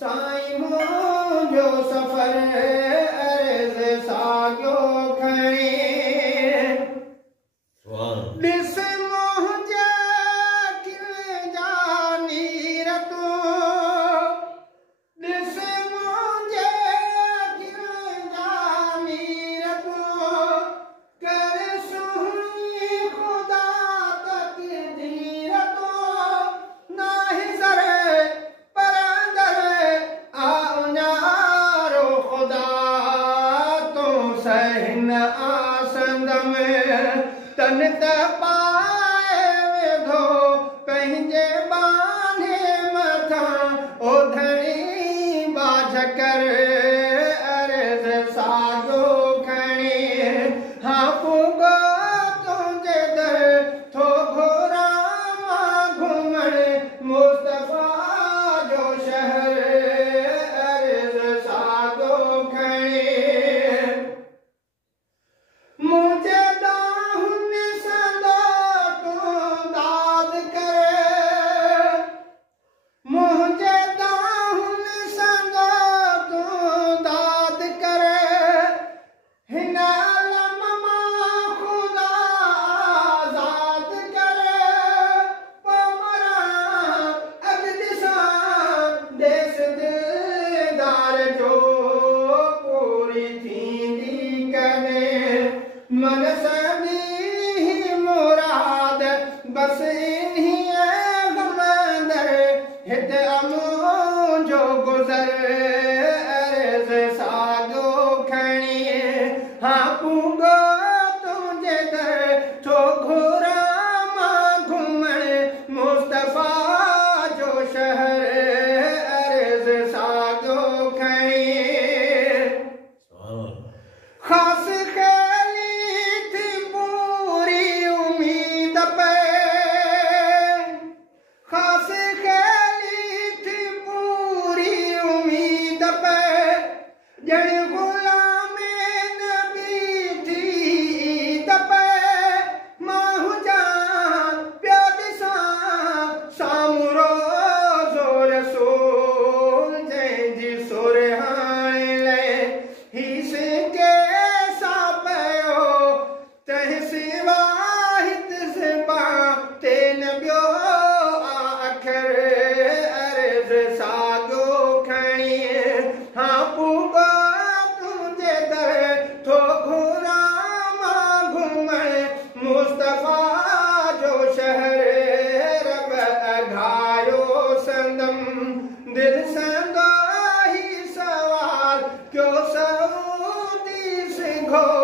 साईं मुंहिंजो सफ़र अर्ज़ साॻियो खणी ॾिस मुंहिंजा किल जा नीर तूं ॾिस मुंहिंजे किल जा नीर तूं कर सुहिणी ख़ुदा तक़दीर तूं नाहे ज़र सहन आसंद में तन त पाए वेधो पंहिंजे बाने मथां ओधणी बाझ कर अर्ज़ साॻियो खणी हाँ पुॻो तुंहिंजे दर थो घोरां मां घुमण मुस्तफ़ा जो शहर अर्ज़ साॻियो खणी मुझे दाहुन संदो तूं दाद करे मुझे दाहुन संदो तूं दाद करे हिन अलम मां ख़ुदा आज़ाद करे पमरां अॻु ॾिसां देस दिलदार जो पूरी थींदी कॾहिं मन सॼी मुराद बस इन्हीअ गमंदर हिते मुंहिंजो गुज़र अर्ज़ साॻियो खणी हाँ पुॻो तुंहिंजे दर थो घुरां मां घुमण मुस्तफ़ा जो शहर अर्ज़ साॻियो खणी ख़ासि मुस्तफ़ा जो शहर रब अघायो संदम दिल संदो ही सवाल क्यों सऊदी सिंघो